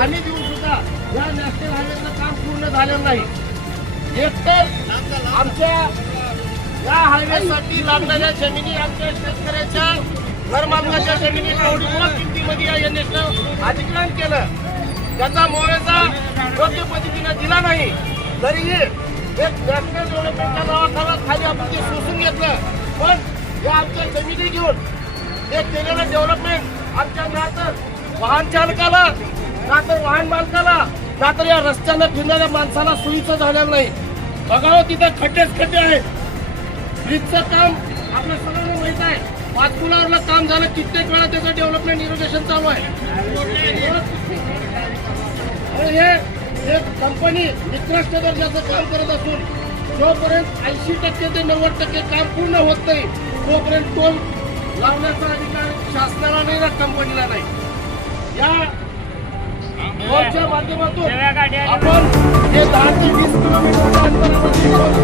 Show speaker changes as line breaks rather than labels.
खाली देऊन सुद्धा या नॅशनल हायवेचं काम पूर्ण झालेलं नाही. एकतर आमच्या या हायवेसाठी लागणाऱ्या जमिनी आमच्या शेतकऱ्याच्या घरमालकाच्या जमिनी एवढी किमतीमध्ये या नॅशनल अधिग्रहण केलं. त्याचा मोहऱ्याचा योग्य पद्धतीने दिला नाही. तरीही एक नॅशनल डेव्हलपमेंटच्या नावाखाला खाली आपण ते सोसून घेतलं. पण या आमच्या जमिनी घेऊन हे केलेलं डेव्हलपमेंट आमच्या नात वाहन चालकाला ना तर वाहन मालकाला ना तर या रस्त्यानं फिरणाऱ्या माणसाला सोयीचं झालेलं नाही. बघावं तिथं खड्डेच खड्डे आहेत. ब्रिजचं काम आपल्या सगळ्यांना माहीत आहे. पाचपुलावरलं काम झालं कित्येक वेळा त्याचं डेव्हलपमेंट इरोगेशन चालू आहे. हे हे कंपनी निकृष्ट दर्जाचं काम करत असून जोपर्यंत ऐंशी टक्के ते नव्वद टक्के काम पूर्ण होत नाही तोपर्यंत टोल लावण्याचा अधिकार शासनाला नाही ना कंपनीला नाही. माध्यमातून आपण हे दहा ते वीस किलोमीटरच्या अंतरावरती